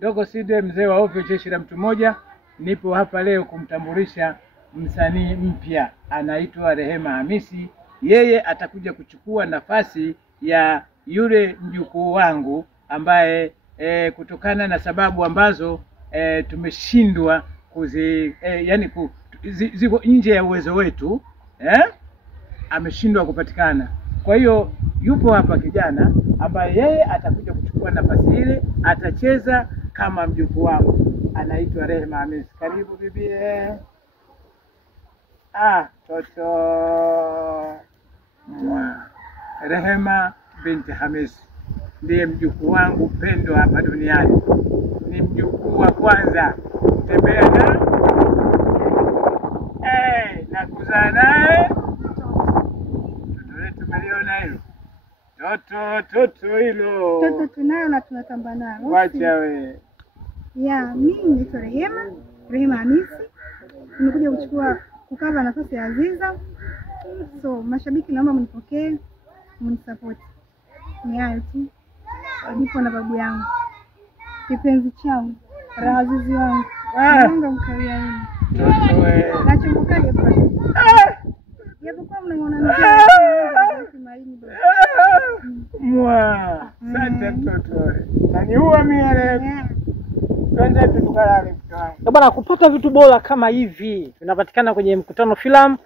Dogo Side, mzee wa ovyo, jeshi la mtu mmoja. Nipo hapa leo kumtambulisha msanii mpya, anaitwa Rehema Hamisi. Yeye atakuja kuchukua nafasi ya yule mjukuu wangu ambaye kutokana na sababu ambazo tumeshindwa yani ziko nje ya uwezo wetu, ameshindwa kupatikana. Kwa hiyo yupo hapa kijana ambaye yeye atakuja kuchukua nafasi ile, atacheza kama mjukuu wangu, anaitwa Rehema Hamisi. Karibu bibie. Toto Rehema binti Hamisi ndiye mjukuu wangu pendwa hapa duniani. Ni mjukuu wa kwanza kutembea na kuzaa naye. Toto letu meliona hilo. Toto hilo. Toto tunayo na tunatamba nayo. Wacha we. Mimi ni Rehema Hamisi. Nimekuja kukava nafasi ya Aziza. So, mashabiki naomba mnipokee, mnisupport. Ni hayo tu. Nipo na babu yangu. Kipenzi changu, Azizi wangu. Mungu mkaria hii. Toto we. Nachombokaje kwa? Japokuwa mnaona mzee. Asante mtoto. Taniua mimi leo. Kwanza tukalale mtoto. Bwana, kupata vitu bora kama hivi vinapatikana kwenye Mkutano Filamu.